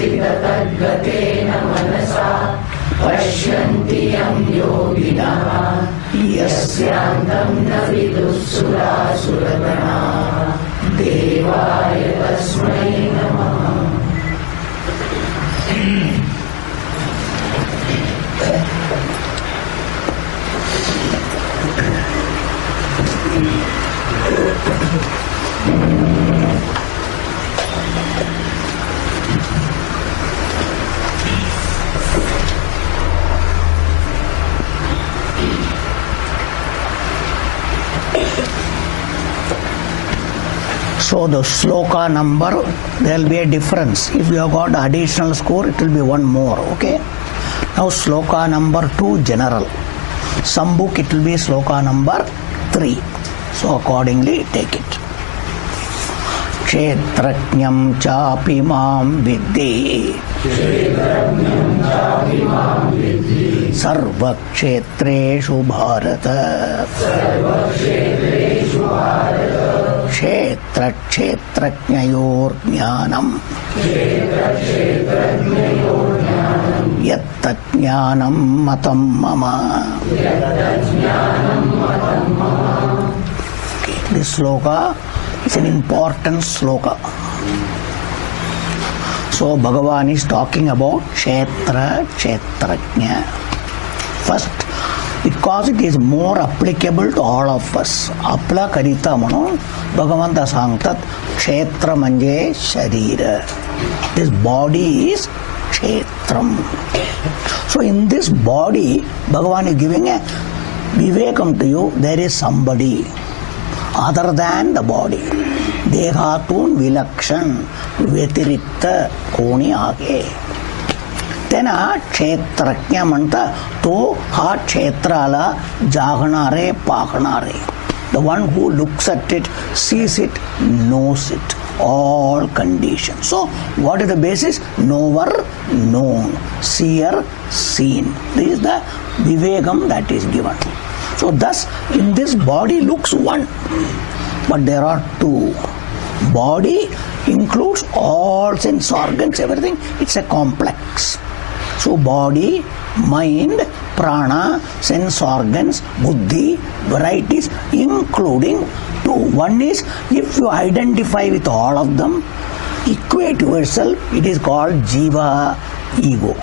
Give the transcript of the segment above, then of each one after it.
स्थिततद्गतेन मनसा पश्यन्ति यं योगिनः यस्यान्तं न विदुःसुरासुरगणाः देवाय तस्मै नमः. So the sloka number, there will be a difference. If you have got additional score, it will be one more. Okay. Now sloka number 2 general. Some book it will be sloka number 3. So accordingly take it. Kshetrajñam chapi mam vidhi sarva kshetreshu bharata kshetra kshetrajñayor jnanam yatta jnanam matam mama. Okay, this sloka is an important sloka. So Bhagavan is talking about kshetra kshetrajña. First, because it is more applicable to all of us. Apla karita mano Bhagavanta sangtat kshetra manje sharira. This body is kshetram. So in this body, Bhagavan is giving a vivekam to you. There is somebody other than the body. Dehatun vilakshan व्यतिरिक्त कोणी आगे. तेना क्षेत्रज्ञ म्हणता तो हा क्षेत्राला जागणारे पाहणारे. The one who looks at it, sees it, knows it, all conditions. So what is the basis? Knower, known, seer, seen. This is the vivekam that is given. So thus in this body looks one, but there are two. Body includes all sense organs, everything. It's a complex. So body, mind, prana, sense organs, buddhi, varieties, including two. One is, if you identify with all of them, equate yourself, it is called jiva, ego.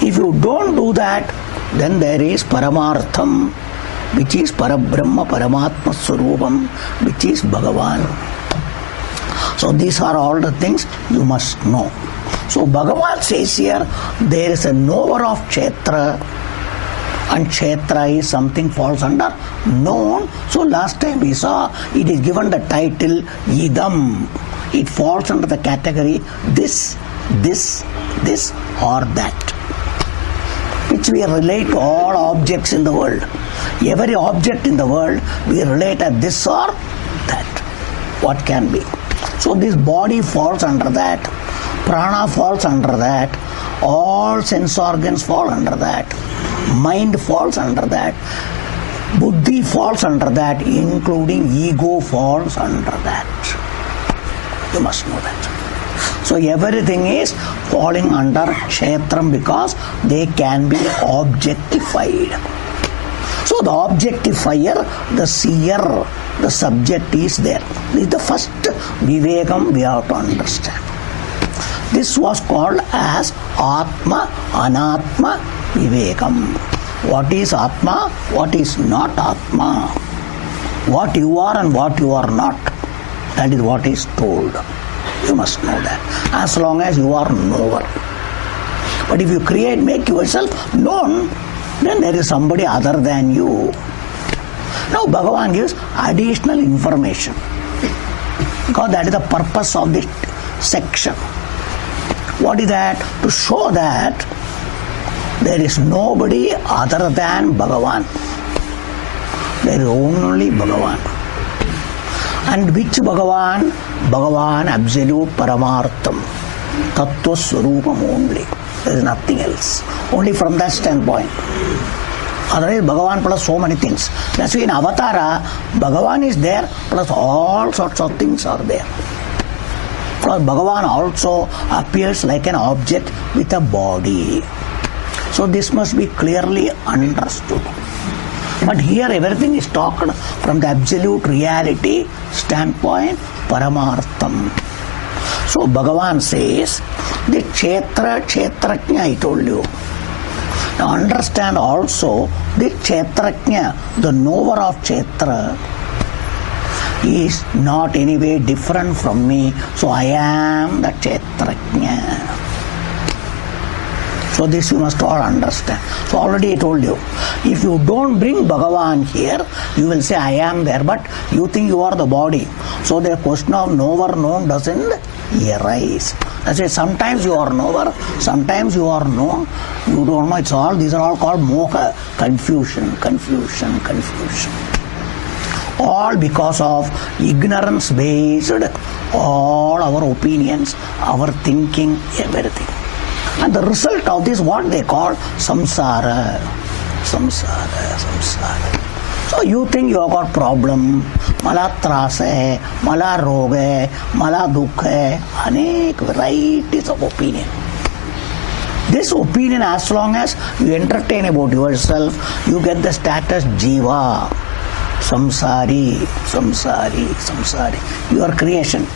If you don't do that, then there is paramartham, which is Parabrahma, Paramatma Swarupam, which is Bhagavan. So these are all the things you must know. So Bhagavan says here, there is a knower of Kshetra, and Kshetra is something falls under known. So last time we saw, it is given the title Idam. It falls under the category this, or that, which we relate to all objects in the world. Every object in the world we relate as this or that. What can be? So this body falls under that, prana falls under that, all sense organs fall under that, mind falls under that, buddhi falls under that, including ego falls under that. You must know that. So everything is falling under Kshetram because they can be objectified. So the objectifier, the seer, the subject is there. This is the first vivekam we have to understand. This was called as Atma, Anatma Vivekam. What is Atma? What is not Atma? What you are and what you are not. That is what is told. You must know that. As long as you are knower. But if you make yourself known, then there is somebody other than you. Now Bhagavan gives additional information, because that is the purpose of this section. What is that? To show that there is nobody other than Bhagavan. There is only Bhagavan. And which Bhagavan? Bhagavan absolute Paramartham, Tattva Swarupam only. There is nothing else. Only from that standpoint. Otherwise, Bhagavan plus so many things. That's why in Avatara, Bhagavan is there plus all sorts of things are there. because Bhagavan also appears like an object with a body. So this must be clearly understood. But here everything is talked from the absolute reality standpoint, Paramartham. So Bhagavan says, the Kshetra, Kshetrajna I told you. Now understand also, the Kshetrajna, the knower of Kshetra, is not any way different from me. So I am the Kshetrajna. So this you must all understand. So already I told you, if you don't bring Bhagavan here, you will say I am there, but you think you are the body. So the question of knower known doesn't arise. That's why sometimes you are knower, sometimes you are known, you don't know. It's all, these are all called moha, confusion. All because of ignorance based, all our opinions, our thinking, everything. And the result of this, what they call samsara. So you think you have got problem, mala tras hai, mala rog hai, mala dukh hai, anek varieties of opinion. This opinion, as long as you entertain about yourself, you get the status jiva, samsari. Your creation.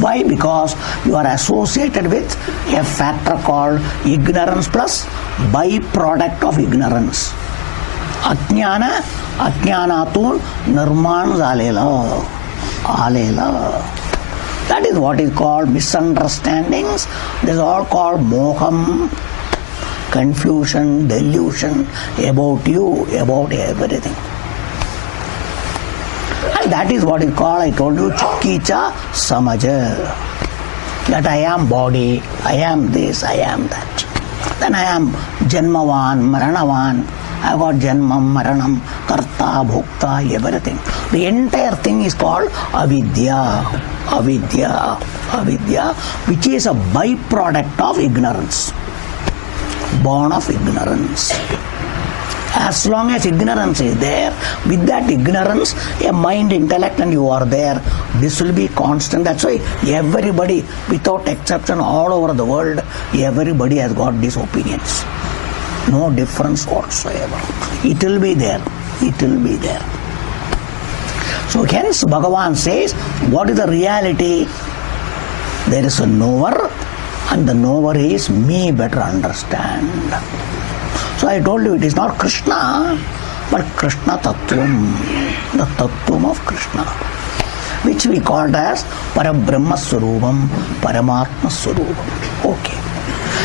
Why? Because you are associated with a factor called ignorance plus byproduct of ignorance. Ajnana, ajnanatun nirman alela. That is what is called misunderstandings. This is all called moham, confusion, delusion about you, about everything. And that is what is called, I told you, Chukkicha Samaja. That I am body, I am this, I am that. Then I am Janmavan, Maranavan. I got Janmam, Maranam, Karta, Bhokta, everything. The entire thing is called Avidya, which is a byproduct of ignorance. Born of ignorance. As long as ignorance is there, with that ignorance, a mind, intellect, and you are there, this will be constant. That's why everybody, without exception, all over the world, everybody has got these opinions. No difference whatsoever. It will be there. So hence Bhagavan says, what is the reality? There is a knower, and the knower is me, better understand. So I told you it is not Krishna, but Krishna Tattvam, the Tattvam of Krishna, which we called as Parabrahma Swarupam, Paramatma Swarupam. Okay.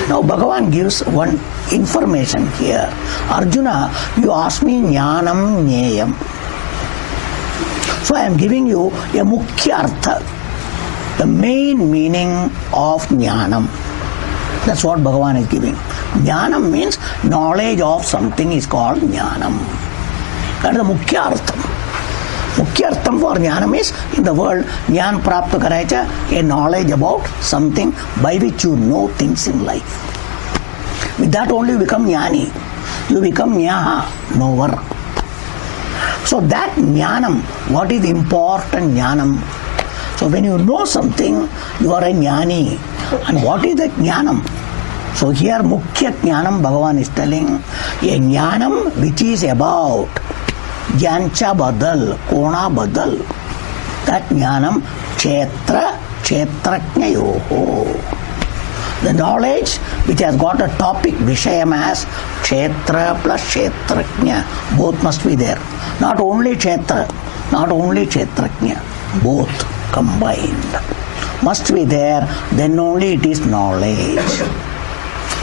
Now Bhagavan gives one information here. Arjuna, you ask me Jnanam Jneyam. So I am giving you a Mukhya Artha, the main meaning of Jnanam. That's what Bhagavan is giving. Jnanam means knowledge of something is called Jnanam. That is the Mukhya Artham. Mukhya Artham for Jnanam is, in the world, Jnan Prapta Karacha, a knowledge about something by which you know things in life. With that only you become Jnani. You become Jnaha, knower. So that Jnanam, what is important Jnanam? So when you know something, you are a Jnani. And what is that Jnanam? So here Mukhya Jnanam Bhagavan is telling, a Jnanam which is about Jnancha Badal, Kona Badal. That Jnanam Kshetra, Kshetrajna Yoho. The knowledge which has got a topic Vishayam as Kshetra plus Kshetrajna, both must be there. Not only Kshetra, not only Kshetrajna, both combined must be there, then only it is knowledge.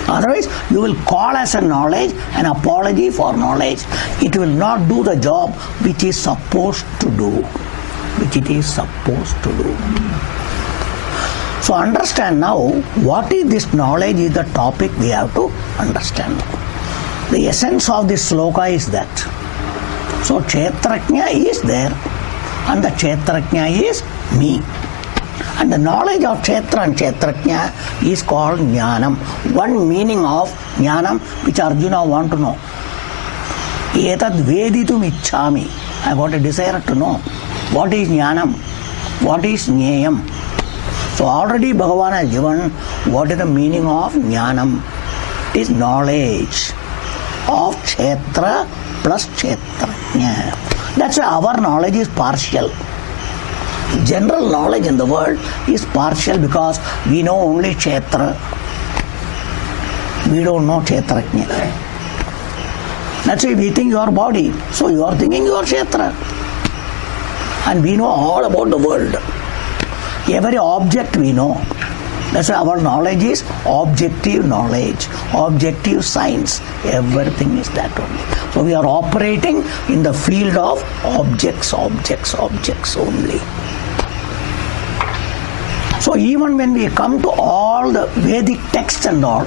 Otherwise, you will call as a knowledge an apology for knowledge. It will not do the job which is supposed to do. So understand now, what is this knowledge is the topic we have to understand. The essence of this sloka is that. So Kshetrajna is there, and the Kshetrajna is me. And the knowledge of Kshetra and Kshetrajna is called Jnanam. One meaning of Jnanam which Arjuna want to know. Etad veditum ichchami. I got a desire to know. What is Jnanam? What is Jneyam? So already Bhagavan has given what is the meaning of jnanam. It is knowledge of kshetra plus kshetrajna. That's why our knowledge is partial. General knowledge in the world is partial because we know only kshetra. We don't know kshetrajna. That's why we think your body. So you are thinking your kshetra. And we know all about the world. Every object we know. That's why our knowledge is objective knowledge, objective science. Everything is that only. So we are operating in the field of objects only. So even when we come to all the Vedic texts and all,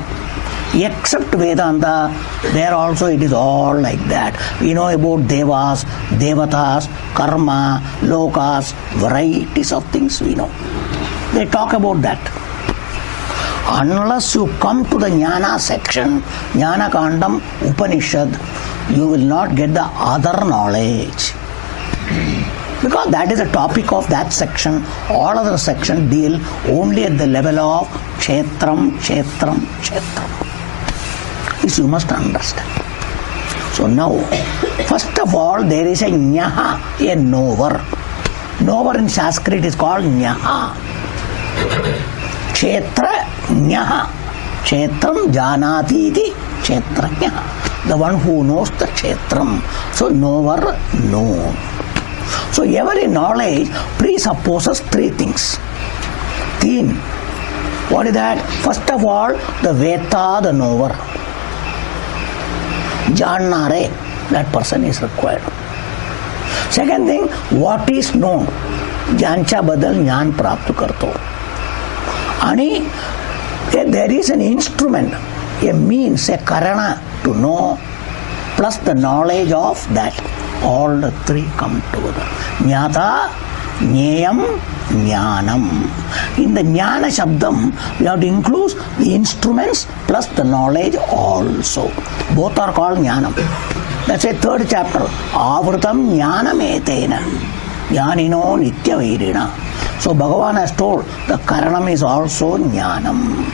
except Vedanta, there also it is all like that. We know about devas, devatas, karma, lokas, varieties of things we know. They talk about that. Unless you come to the jnana section, jnana kandam Upanishad, you will not get the other knowledge. Because that is the topic of that section. All other sections deal only at the level of kshetram. This you must understand. So now, first of all, there is a jnaha, a knower. Knower in Sanskrit is called jnaha. Kshetra jnaha. Kshetram janati iti kshetrajna. The one who knows the kshetram. So knower, known. So every knowledge presupposes three things. Teen. What is that? First of all, the Veta, the knower. Jannare, that person is required. Second thing, what is known? Jancha badal jnan praptu karto. Ani, there is an instrument, a means, a karana to know, plus the knowledge of that. All the three come together. Jnata, jneyam, jnanam. In the jnana shabdam, we have to include the instruments plus the knowledge also. Both are called jnanam. That's a third chapter. Avrutam jnanam etena. Jnanino nitya vairina. So Bhagavan has told the karanam is also jnanam.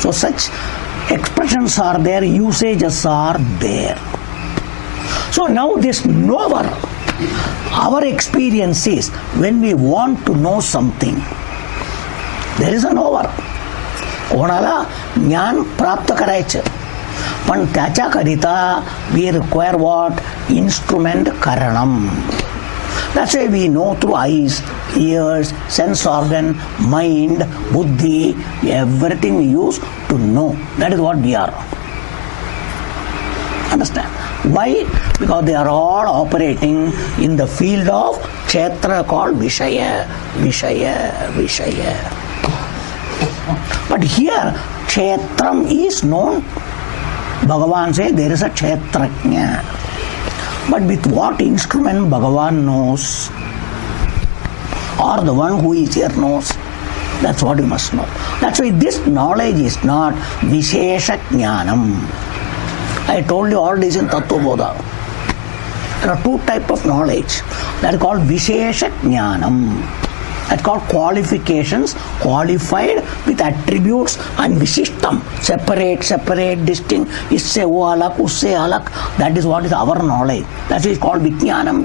So such expressions are there, usages are there. So now this knower, our experience is when we want to know something, there is a knower. कोणाला ज्ञान प्राप्त करायचं पण त्याच्याकरिता we require what? Instrument karanam. That's why we know through eyes, ears, sense organ, mind, buddhi, everything we use to know. That is what we are. Understand? Why? Because they are all operating in the field of kshetra called Vishaya. But here, kshetram is known. Bhagavan says there is a kshetrajna. But with what instrument Bhagavan knows? Or the one who is here knows? That's what you must know. That's why this knowledge is not Vishesha Jnanam. I told you all this in Tattva Bodha. There are two types of knowledge. That is called Vishesha Jnanam. That's called qualifications, qualified with attributes and Vishishtam. Separate, distinct. Isse wo alak, usse alak. That is what is our knowledge. That is called Vijnanam.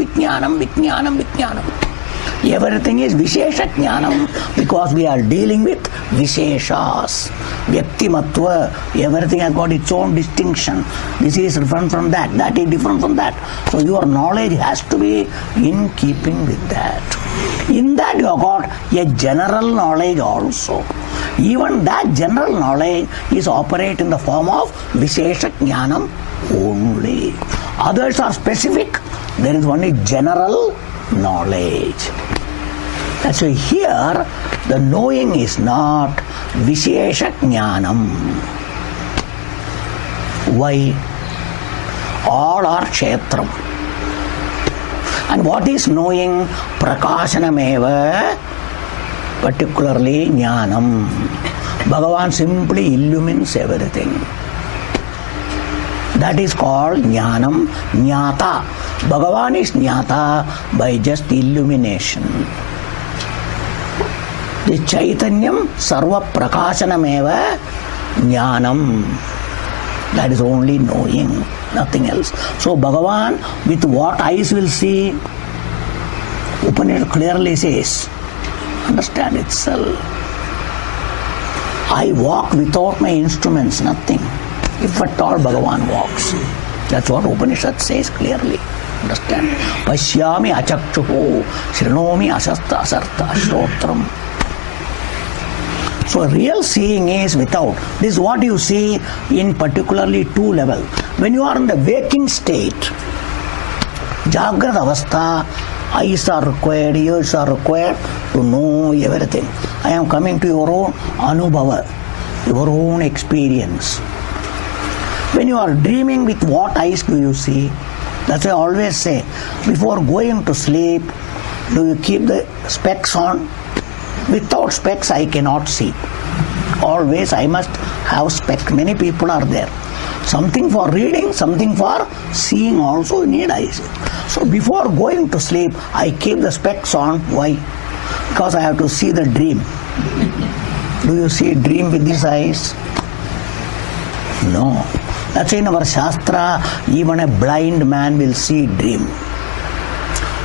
Everything is Vishesha Jnanam because we are dealing with Visheshas. Vyaktimatva. Everything has got its own distinction. This is different from that. That is different from that. So your knowledge has to be in keeping with that. In that you have got a general knowledge also. Even that general knowledge is operate in the form of Vishesha Jnanam only. Others are specific. There is only general knowledge. That's why here the knowing is not Vishesha Jnanam. Why? All are kshetram. And what is knowing? Prakashanameva, particularly Jnanam. Bhagavan simply illumines everything. That is called Jnanam, Jnata. Bhagavan is Jnata by just illumination. The Chaitanyam Sarva Prakashanameva Jnanam. That is only knowing, nothing else. So Bhagavan, with what eyes will see? Upanishad clearly says, understand itself. I walk without my instruments, nothing. If at all Bhagavan walks. That's what Upanishad says clearly. Understand? Pashyami achakshuhu, shrinomi asasta asarta shrotram. So real seeing is without. This is what you see in particularly two levels. When you are in the waking state, Jagrata Avastha, eyes are required, ears are required to know everything. I am coming to your own anubhava, your own experience. When you are dreaming, with what eyes do you see? That's why I always say, before going to sleep, do you keep the specs on? Without specs, I cannot see. Always I must have specs. Many people are there. Something for reading, something for seeing also need eyes. So before going to sleep, I keep the specs on. Why? Because I have to see the dream. Do you see dream with these eyes? No. That's why in our Shastra, even a blind man will see dream.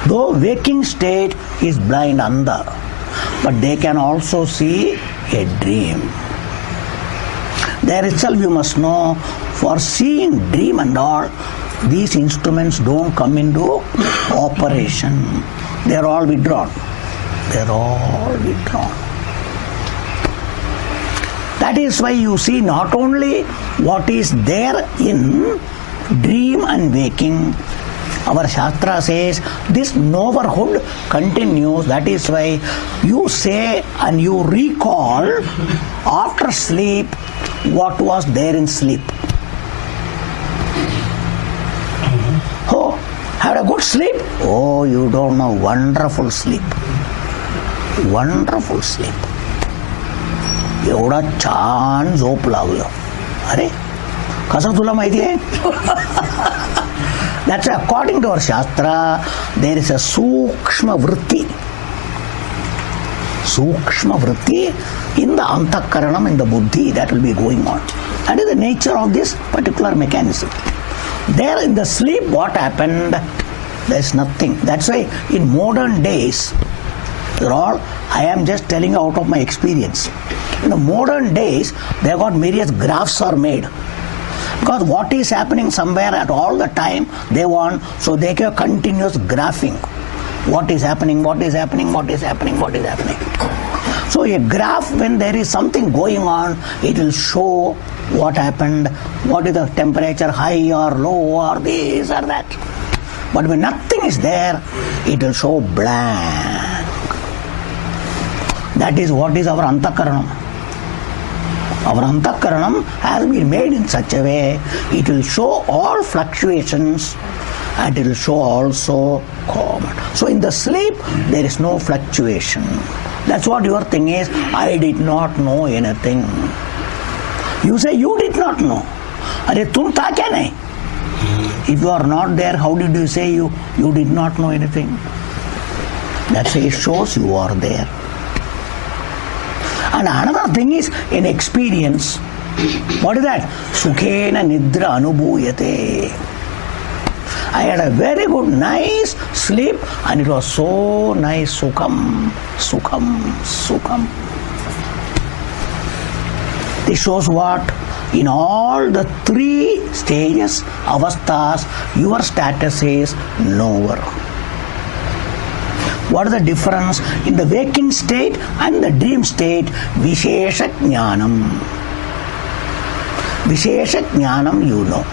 Though waking state is blind andha, but they can also see a dream. There itself you must know, for seeing dream and all, these instruments don't come into operation. They are all withdrawn. They are all withdrawn. That is why you see not only what is there in dream and waking. Our Shastra says this knowerhood continues. That is why you say and you recall after sleep what was there in sleep. Oh, had a good sleep? Oh, you don't know. Wonderful sleep. Wonderful sleep. एवढा छान झोप लागलं. अरे कसं तुला माहिती आहे? That's why according to our Shastra, there is a Sukshma Vritti. Sukshma Vritti in the Antakaranam, in the Buddhi, that will be going on. That is the nature of this particular mechanism. There in the sleep, what happened? There is nothing. That's why in modern days, I am just telling you out of my experience. In the modern days, they have got various graphs are made. Because what is happening somewhere at all the time, they want, so they give continuous graphing. What is happening, what is happening, what is happening, what is happening. So a graph, when there is something going on, it will show what happened, what is the temperature, high or low or this or that. But when nothing is there, it will show blank. That is what is our Antakaranam. Our Antakaranam has been made in such a way, it will show all fluctuations and it will show also common. So in the sleep, there is no fluctuation. That's what your thing is. I did not know anything. You say you did not know. Arey tum tha kya nahi? If you are not there, how did you say you did not know anything? That's why it shows you are there. And another thing is in experience. What is that? Sukhena nidra anubhuyate. I had a very good, nice sleep and it was so nice. Sukham, sukham, sukham. This shows what? In all the three stages, avasthas, your status is lower. What is the difference in the waking state and the dream state? Vishesha Jnanam. Vishesha Jnanam, you know.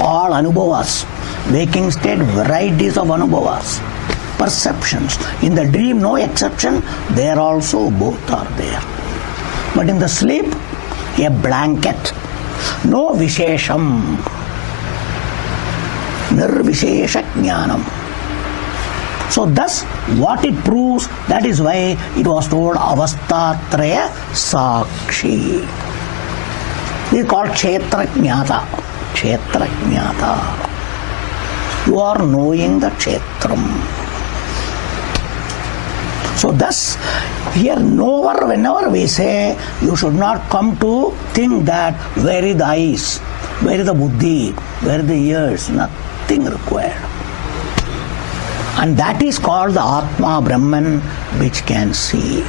All anubhavas. Waking state, varieties of anubhavas. Perceptions. In the dream, no exception. There also both are there. But in the sleep, a blanket. No Vishesham. Nirvishesha Jnanam. So thus, what it proves, that is why it was told Avastatraya Sakshi. This is called Kshetra Jnata. Kshetra Jnata. You are knowing the Kshetram. So thus, here nowhere, whenever we say, you should not come to think that where is the eyes, where is the buddhi, where is the ears, nothing required. And that is called the Atma Brahman, which can see.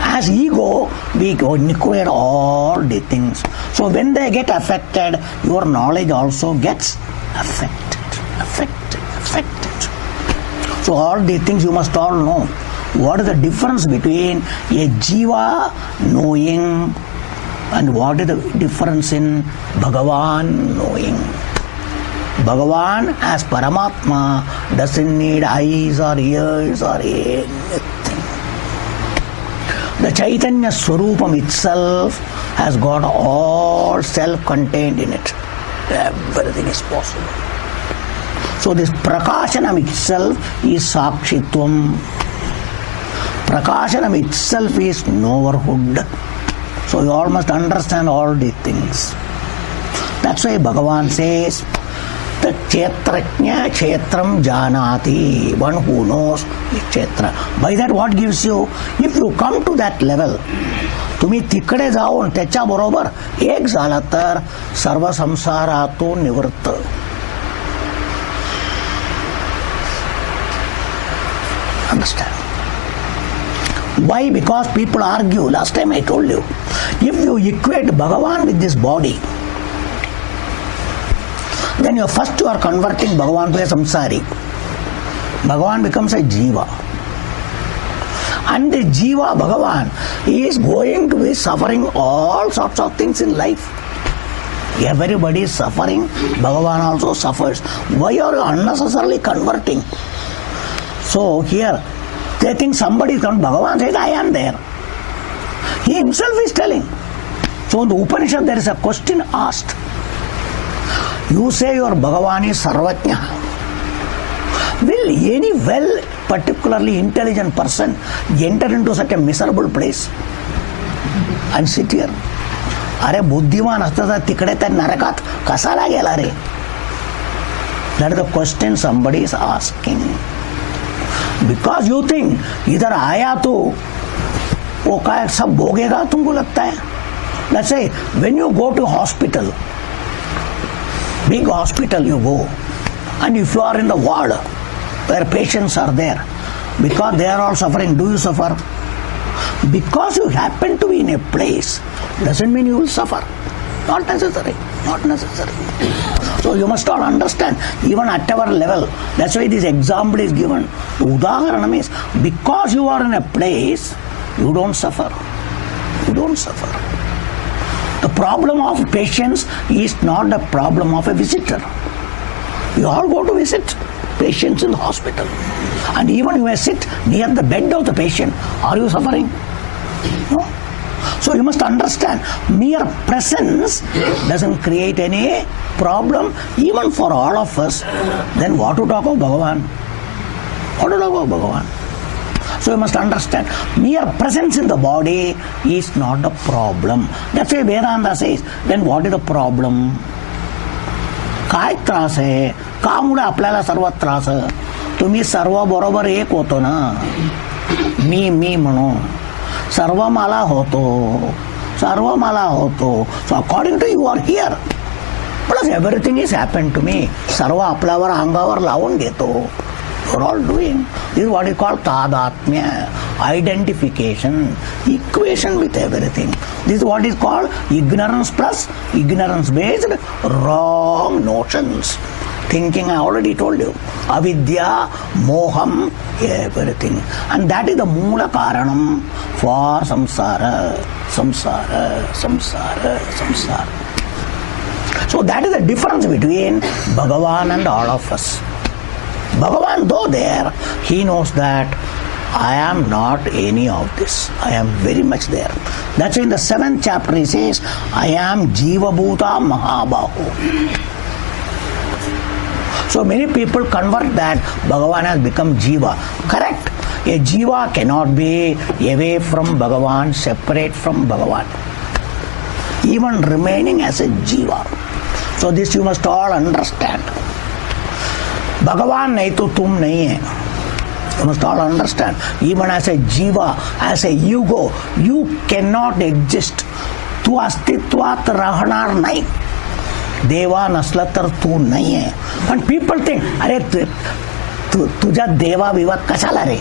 As ego, we require all the things. So when they get affected, your knowledge also gets affected. So all these things you must all know. What is the difference between a jiva knowing and what is the difference in Bhagavan knowing? Bhagavan as Paramatma doesn't need eyes or ears or anything. The Chaitanya Swarupam itself has got all self-contained in it. Everything is possible. So this Prakashanam itself is Sakshitvam. Prakashanam itself is knowerhood. So you all must understand all these things. That's why Bhagavan says, the Kshetrajna Kshetram Janati, one who knows is Kshetra. By that what gives you? If you come to that level, तुम्ही तिकडे जाऊन त्याच्या बरोबर एक झाला तर सर्व संसारातून निवृत्त. Understand? Why? Because people argue. Last time I told you, if you equate Bhagavan with this body, then you are converting Bhagavan to a samsari. Bhagavan becomes a jiva. And the jiva Bhagavan is going to be suffering all sorts of things in life. Everybody is suffering. Bhagavan also suffers. Why are you unnecessarily converting? So here, they think somebody is coming. Bhagavan says, I am there. He himself is telling. So in the Upanishad there is a question asked. You say your Bhagavan is Sarvajna. Will any particularly intelligent person enter into such a miserable place and sit here? अरे बुद्धिमान असता तर तिकडे त्या नरकात कसाला गेला रे? That is the question somebody is asking. Because you think इधर आया तो वो क्या सब भोगेगा तुमको लगता है? Let's say when you go to hospital, big hospital you go, and if you are in the ward where patients are there, because they are all suffering, do you suffer? Because you happen to be in a place doesn't mean you will suffer. Not necessary. Not necessary. So you must all understand, even at our level, that's why this example is given. Udaharanam is, because you are in a place, you don't suffer. You don't suffer. The problem of patients is not the problem of a visitor. You all go to visit patients in the hospital. And even you may sit near the bed of the patient. Are you suffering? No. So you must understand, mere presence doesn't create any problem even for all of us. Then what to talk of Bhagavan? What to talk of Bhagavan? So you must understand, mere presence in the body is not the problem. That's why Vedanta says, then what is the problem? काय त्रास आहे? का मुळे आपल्याला सर्व त्रास? तुम्ही सर्व बरोबर एक होतो ना, मी म्हणून सर्व मला होतो, सर्व मला होतो. So according to you are here, plus everything is happened to me. सर्व आपल्यावर अंगावर लावून घेतो. You're all doing. This is what is called tadatmya, identification, equation with everything. This is what is called ignorance plus ignorance based wrong notions. Thinking, I already told you. Avidya, moham, everything. And that is the moola karanam for samsara, samsara, samsara, samsara. So that is the difference between Bhagavan and all of us. Bhagavan, though there, he knows that I am not any of this. I am very much there. That's why in the 7th chapter he says, I am Jiva Bhuta Mahabahu. So many people convert that Bhagavan has become Jiva. Correct. A Jiva cannot be away from Bhagavan, separate from Bhagavan, even remaining as a Jiva. So this you must all understand. Bhagavan nahi to tum nahi hai. You must all understand. Even as a jiva, as a ego, you cannot exist. Tu astitvat rahnar nahi. Deva nasla tar tu nahi hai. And people think, अरे तुझा देवा विवा कशाला रे?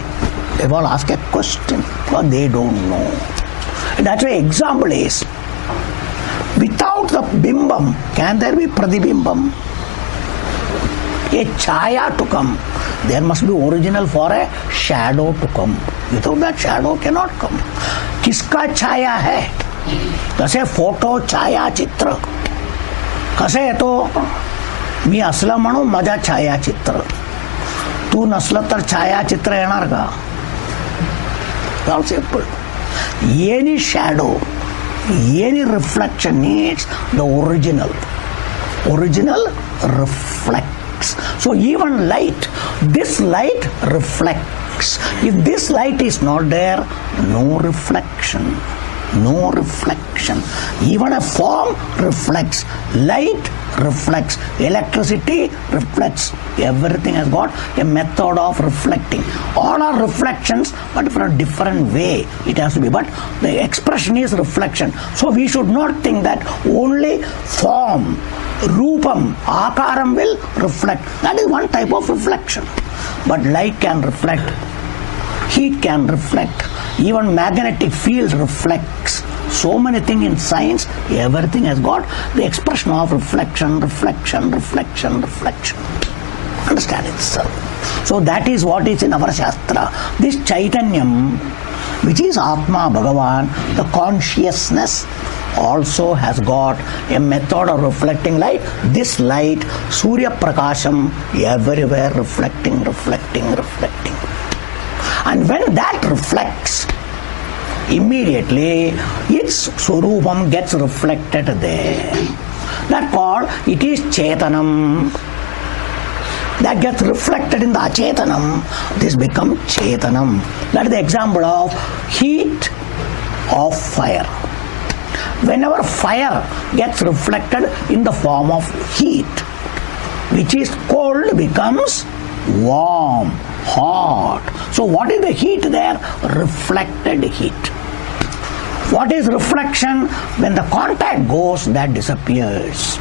They all ask a question because they don't know. And that's why example is, without the bimbam, can there be pradhibimbam? A chaya to come, there must be original for a shadow to come. Without that, shadow cannot come. किसका छाया है? कसे photo छाया चित्र. कसे आहे तो मी असला म्हणून माझा छायाचित्र. तू नसलं तर छायाचित्र येणार का? All simple. Any shadow, any reflection needs the original. Original reflects. So even light, this light reflects. If this light is not there, no reflection. No reflection. Even a form reflects. Light reflects. Electricity reflects. Everything has got a method of reflecting. All are reflections, but for a different way it has to be. But the expression is reflection. So we should not think that only form, rupam, akaram will reflect. That is one type of reflection. But light can reflect. Heat can reflect. Even magnetic field reflects. So many things in science, everything has got the expression of reflection, reflection, reflection, reflection. Understand it, sir? So that is what is in our Shastra. This Chaitanyam, which is Atma Bhagavan, the consciousness, also has got a method of reflecting light. This light, Surya Prakasham, everywhere reflecting, reflecting, reflecting. And when that reflects, immediately its Swarupam gets reflected there. That called, it is Chetanam. That gets reflected in the Achetanam. This becomes Chetanam. That is the example of heat of fire. Whenever fire gets reflected in the form of heat, which is cold becomes warm, hot. So what is the heat there? Reflected heat. What is reflection? When the contact goes, that disappears.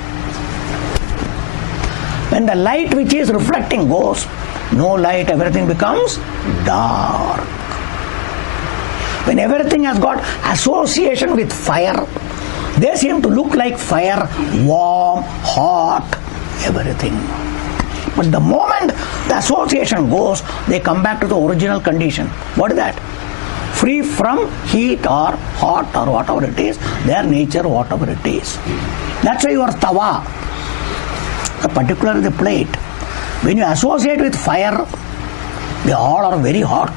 When the light which is reflecting goes, no light, everything becomes dark. When everything has got association with fire, they seem to look like fire, warm, hot, everything. But the moment the association goes, they come back to the original condition. What is that? Free from heat or hot or whatever it is, their nature, whatever it is. That's why your tawa, particularly the plate, when you associate with fire, they all are very hot.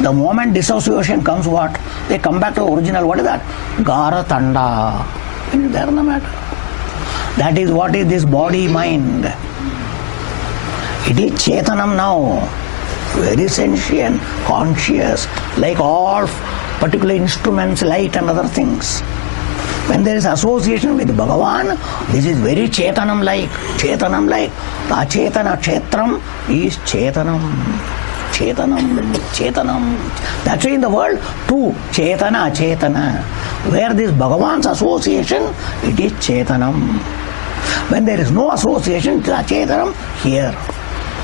The moment dissociation comes, what? They come back to the original. What is that? Gara Tanda. There no matter. That is what is this body mind. It is Chetanam now, very sentient, conscious, like all particular instruments, light and other things. When there is association with Bhagavan, this is very Chetanam-like, Chetanam-like. The Achetana Kshetram is Chetanam. Chetanam, Chetanam. That's why in the world, two, Chetana, Achetana. Where this Bhagavan's association, it is Chetanam. When there is no association, it is Achetanam here.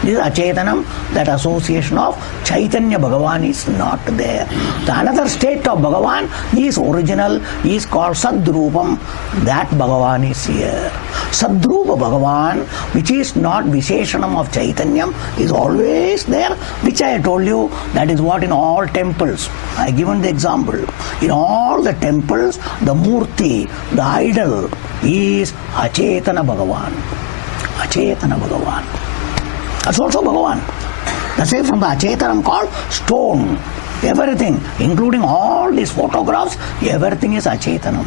This is Achetanam, that association of Chaitanya Bhagavan is not there. The another state of Bhagavan is original, is called Sadrupam. That Bhagavan is here. Sadrupa Bhagavan, which is not Visheshanam of Chaitanyam, is always there, which I told you, that is what in all temples. I given the example. In all the temples, the Murti, the idol, is Achetana Bhagavan. Achetana Bhagavan. That's also Bhagavan. That's why from the Achetanam called stone. Everything, including all these photographs, everything is Achetanam.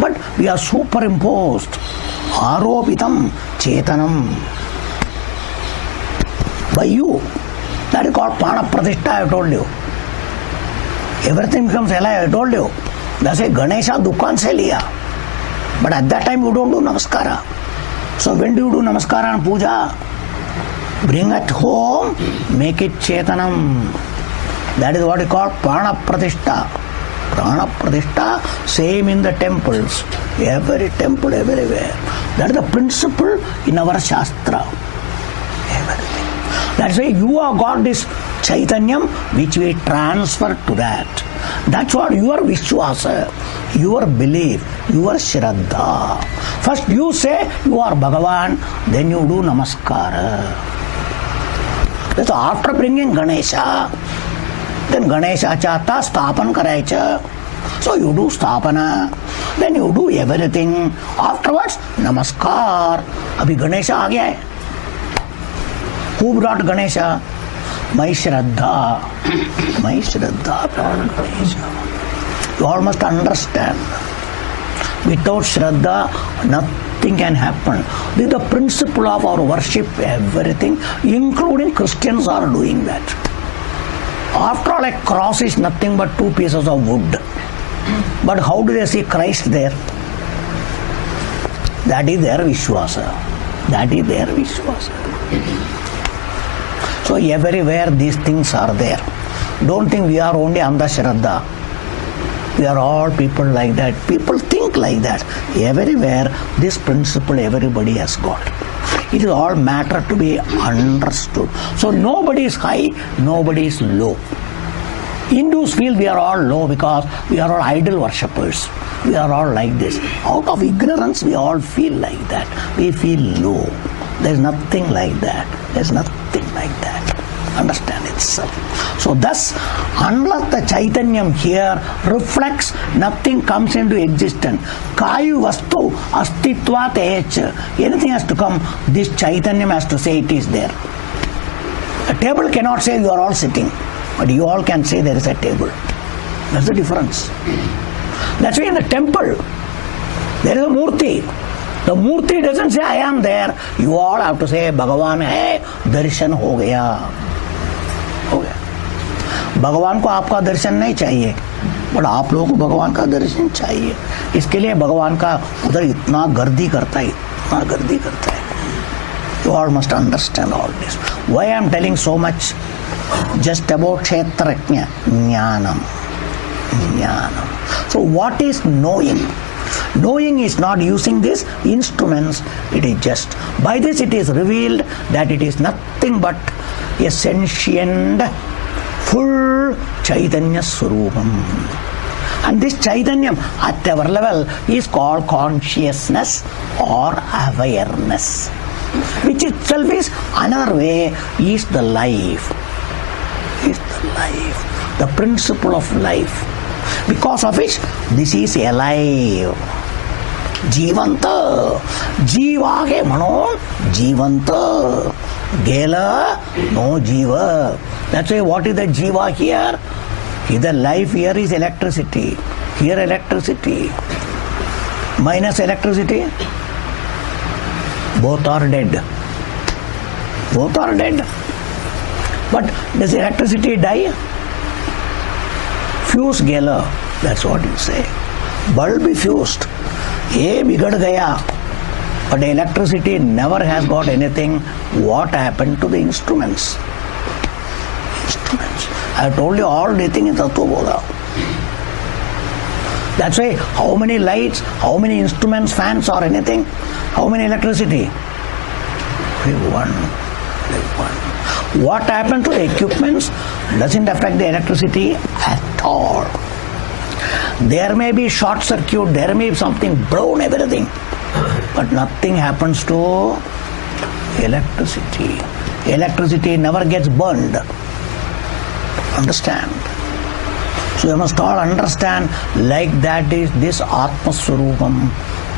But we are superimposed. Aropitam Chetanam. By you. That is called Prana Pratishtha, I told you. Everything becomes alive, I told you. That's why Ganesha Dukkan se liya. But at that time you don't do Namaskara. So when do you do Namaskara and Puja? Bring at home, make it Chetanam. That is what is called Prana Pratishta. Prana Pratishta, same in the temples. Every temple, everywhere. That is the principle in our Shastra. Everything. That's why you have got this Chaitanyam which we transfer to that. That's what your Vishwasa, your belief, your Shraddha. First you say you are Bhagavan, then you do Namaskara. So after bringing Ganesha, then Ganesha chata Stapan Karaicha. So you do Stapana, then you do everything. Afterwards, Namaskar. Abhi Ganesha aa gaya hai. Who brought Ganesha? My Shraddha. My Shraddha brought Ganesha. You all must understand. Without Shraddha, nothing can happen. This is the principle of our worship, everything, including Christians are doing that. After all, a cross is nothing but two pieces of wood. But how do they see Christ there? That is their Vishwasa. That is their Vishwasa. So everywhere these things are there. Don't think we are only Andha Shraddha. We are all people like that. People think like that. Everywhere this principle everybody has got. It is all matter to be understood. So nobody is high, nobody is low. Hindus feel we are all low because we are all idol worshippers. We are all like this. Out of ignorance we all feel like that. We feel low. There is nothing like that. There is nothing like that. Understand itself. So thus, unless the Chaitanyam here reflects, nothing comes into existence. Kayu vastu astitvat ech. Anything has to come, this Chaitanyam has to say it is there. A table cannot say you are all sitting, but you all can say there is a table. That's the difference. That's why in the temple, there is a Murti. The Murti doesn't say I am there. You all have to say Bhagavan hai, darshan ho gaya. हो गया. भगवान को आपका दर्शन नहीं चाहिए, but आप लोगों को भगवान का दर्शन चाहिए. इसके लिए भगवान का उधर इतना गर्दी करता है, इतना गर्दी करता है. You all must understand all this. Why I am telling so much just about kshetrajna jnanam. Jnanam. So what is knowing? Knowing is not using these instruments. It is just by this it is revealed that it is nothing but a sentient, full Chaitanya Swarupam. And this Chaitanyam at our level is called consciousness or awareness, which itself is another way, is the life. Is the life. The principle of life. Because of which this is alive. Jivanta. Jiva ke mano. Jivanta. Gela, no jiva. That's why what is the jiva here? The life here is electricity. Here electricity. Minus electricity, both are dead. Both are dead. But does electricity die? Fuse gela. That's what you say. Bulb be fused. Ye bigad gaya. But the electricity never has got anything. What happened to the instruments? Instruments. I have told you all the thing in Tattva Bodha. That's why how many lights, how many instruments, fans or anything, how many electricity? One. What happened to the equipments doesn't affect the electricity at all. There may be short circuit, there may be something blown, everything. But nothing happens to electricity. Electricity never gets burned. Understand? So you must all understand, like that is this Atma Swarupam,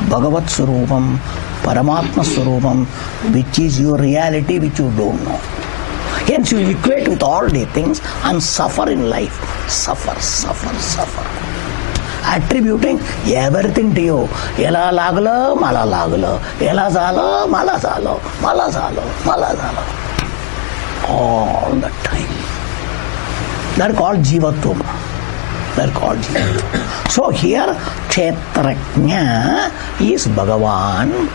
Bhagavat Swarupam, Paramatma Swarupam, which is your reality which you don't know. Hence you equate with all these things and suffer in life. Suffer. Attributing everything to you. Ela lagla, mala lagla. Ela zala, mala zalo. Mala zalo. All the time. They are called jivatvam. So here Kshetrajna is Bhagavan.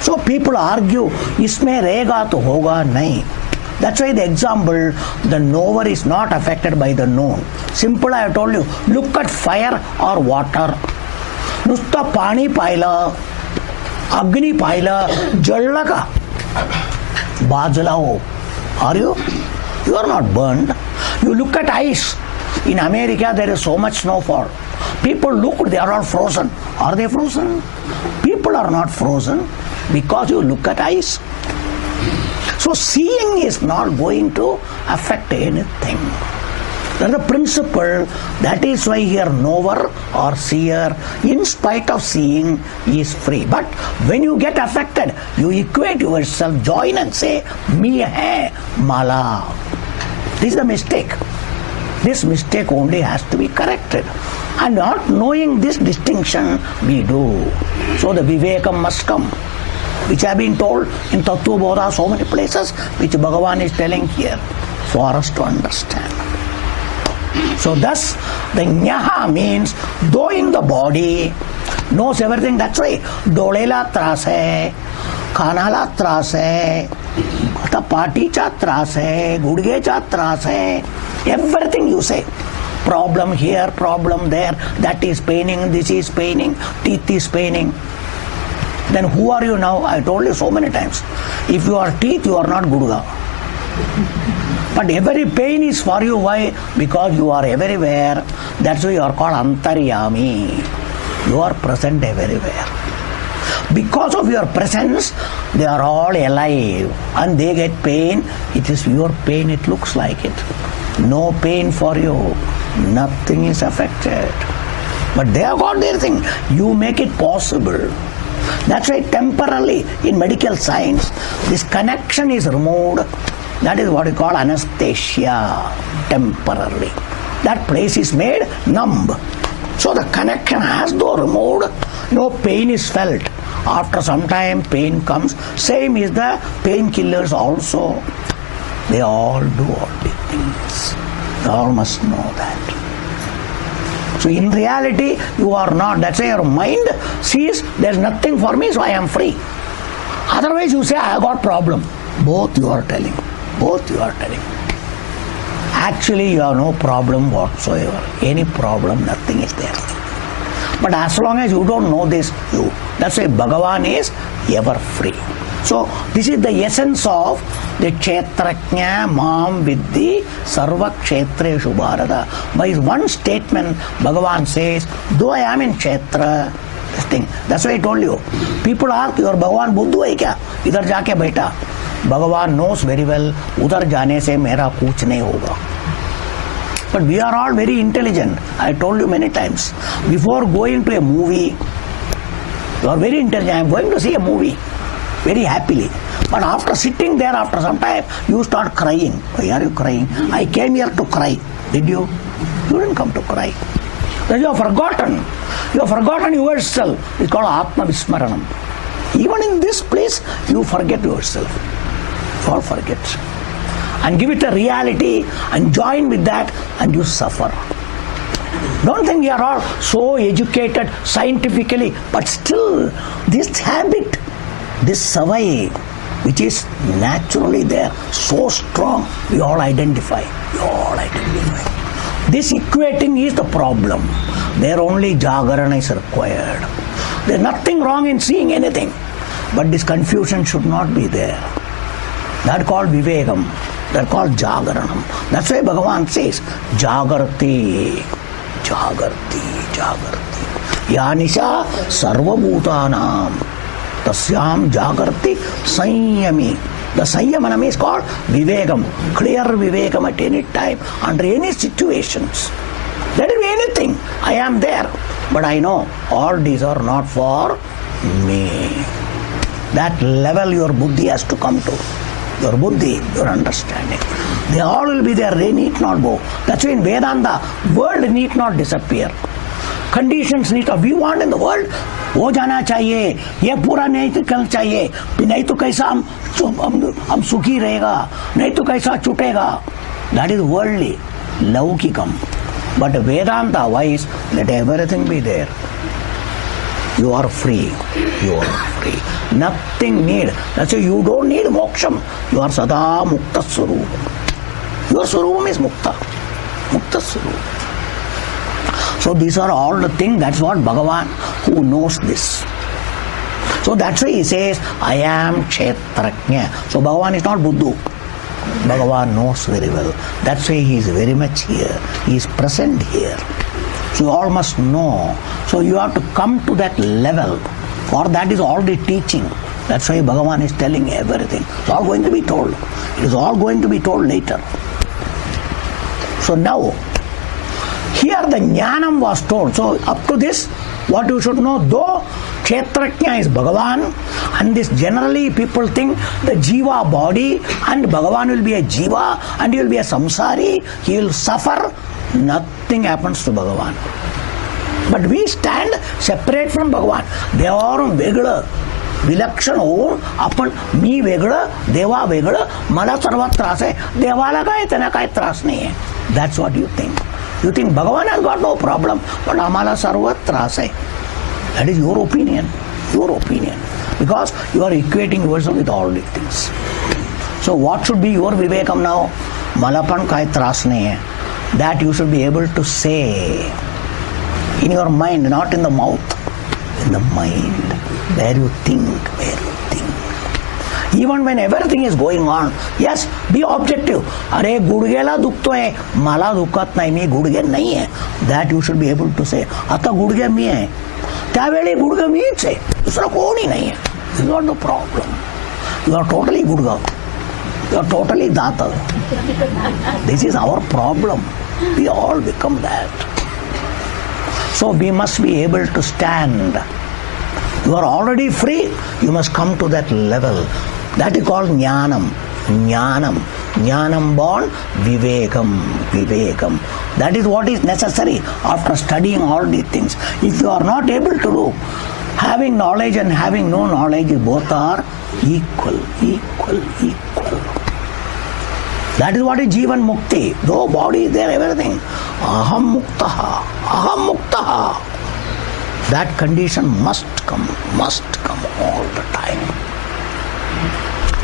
So people argue, इसमें रहेगा तो होगा नहीं. That's why the example, the knower is not affected by the known. Simple, I have told you. Look at fire or water. नुसतं पाणी पाहिलं, अग्नी पाहिलं, जळलं का? बाजूला हो. Are you? You are not burned. You look at ice. In America, there is so much snowfall. People look, they are all frozen. Are they frozen? People are not frozen because you look at ice. So seeing is not going to affect anything. That's the principle. That is why here knower or seer, in spite of seeing, is free. But when you get affected, you equate yourself, join and say, me hai mala. This is the mistake. This mistake only has to be corrected. And not knowing this distinction, we do. So the vivekam must come, which have been told in Tattva Bodha, so many places, which Bhagavan is telling here for us to understand. So thus, the Nyaha means, though in the body, knows everything. That's why Dolela tras hai, Kanala tras hai, Pati cha tras hai, Gudge cha tras hai, everything you say. Problem here, problem there, that is paining, this is paining, teeth is paining. Then who are you now? I told you so many times. If you are teeth, you are not Gurga. But every pain is for you. Why? Because you are everywhere. That's why you are called Antaryami. You are present everywhere. Because of your presence, they are all alive. And they get pain. It is your pain, it looks like it. No pain for you. Nothing is affected. But they have got their thing. You make it possible. That's why temporarily in medical science, this connection is removed. That is what we call anesthesia, temporarily. That place is made numb. So the connection has though removed, no pain is felt. After some time pain comes. Same is the painkillers also. They all do all these things. You all must know that. So in reality, you are not. That's why your mind sees there's nothing for me, so I am free. Otherwise you say, I have got problem. Both you are telling. Both you are telling. Actually, you have no problem whatsoever. Any problem, nothing is there. But as long as you don't know this, that's why Bhagavan is ever free. So, this is the essence of the Kshetrajna Mam Viddhi Sarva Kshetreshu Bharata. By one statement, Bhagavan says, though I am in Kshetra, this thing. That's why I told you. People ask, your Bhagavan Buddhu hai kya? Idhar jaake baita. Bhagavan knows very well, udhar jaane se mera kuch nahi hoga. But we are all very intelligent. I told you many times. Before going to a movie, you are very intelligent. I am going to see a movie very happily. But after sitting there, after some time, you start crying. Why are you crying? I came here to cry. Did you? You didn't come to cry. Because you have forgotten. You have forgotten yourself. It's called Atma Vismaranam. Even in this place, you forget yourself. You all forget. And give it a reality and join with that and you suffer. Don't think we are all so educated scientifically, but still this habit, this savai, which is naturally there, so strong, we all identify. We all identify. This equating is the problem. There only Jagarana is required. There is nothing wrong in seeing anything. But this confusion should not be there. That is called Vivekam. That is called Jagaranam. That's why Bhagavan says, Jagarti, Jagarti, Jagarti. Yanisha Sarva Bhutanam. Tasyam Jagarti Sanyami. The Sanyamanam is called Vivekam. Clear Vivekam at any time, under any situations. Let it be anything. I am there. But I know all these are not for me. That level your buddhi has to come to. Your buddhi, your understanding. They all will be there. They need not go. That's why in Vedanta, world need not disappear. Conditions need not. We want in the world, हो जाना चाहिए, ये पूरा नहीं तो कल चाहिए, नहीं तो कैसा हम सुखी रहेगा, नहीं तो कैसा छूटेगा. That is worldly, laukikam. But Vedanta wise, let everything be there. You are free. You are free. Nothing need. That's why you don't need moksham. You are sada mukta swarupam. Your swarupam is mukta. Mukta swarupam. So these are all the things. That's what Bhagavan who knows this. So that's why he says, I am Kshetrajna. So Bhagavan is not Buddhu. Bhagavan knows very well. That's why he is very much here. He is present here. So you all must know. So you have to come to that level. For that is all the teaching. That's why Bhagavan is telling everything. It's all going to be told. It is all going to be told later. So now, here the Jnanam was told. So up to this, what you should know, though Kshetrajna is Bhagavan, and this generally people think the Jiva body, and Bhagavan will be a Jiva, and he will be a samsari, he will suffer. Nothing happens to Bhagavan. But we stand separate from Bhagavan. देवावरून वेगळं विलक्षण होऊन आपण मी वेगळं देवा वेगळं मला सर्व त्रास आहे देवाला काय त्यांना काय त्रास नाही आहे. That's what you think. You think Bhagavan has got no problem, but आम्हाला सर्व त्रास आहे. That is your opinion. Your opinion. Because you are equating yourself with all these things. So what should be your vivekam now? मला पण काय त्रास नाही आहे. That you should be able to say in your mind, not in the mouth, in the mind, where you think, Even when everything is going on, yes, be objective. अरे गुडघ्याला दुखतोय, मला दुखत नाही, मी गुडघे नाही आहे. That you should be able to say. आता गुडघे मी आहे, त्यावेळी गुडघे मीच आहे, दुसरा कोणी नाही आहे. This is not the problem. You are totally गुडघा. You are totally data. This is our problem. We all become that. So we must be able to stand. You are already free. You must come to that level. That is called Jnanam. Jnanam. Jnanam born Vivekam. Vivekam. That is what is necessary after studying all these things. If you are not able to do, having knowledge and having no knowledge, both are equal. That is what is Jivan Mukti. Though body is there, everything. Aham Muktaha. Aham Muktaha. That condition must come all the time.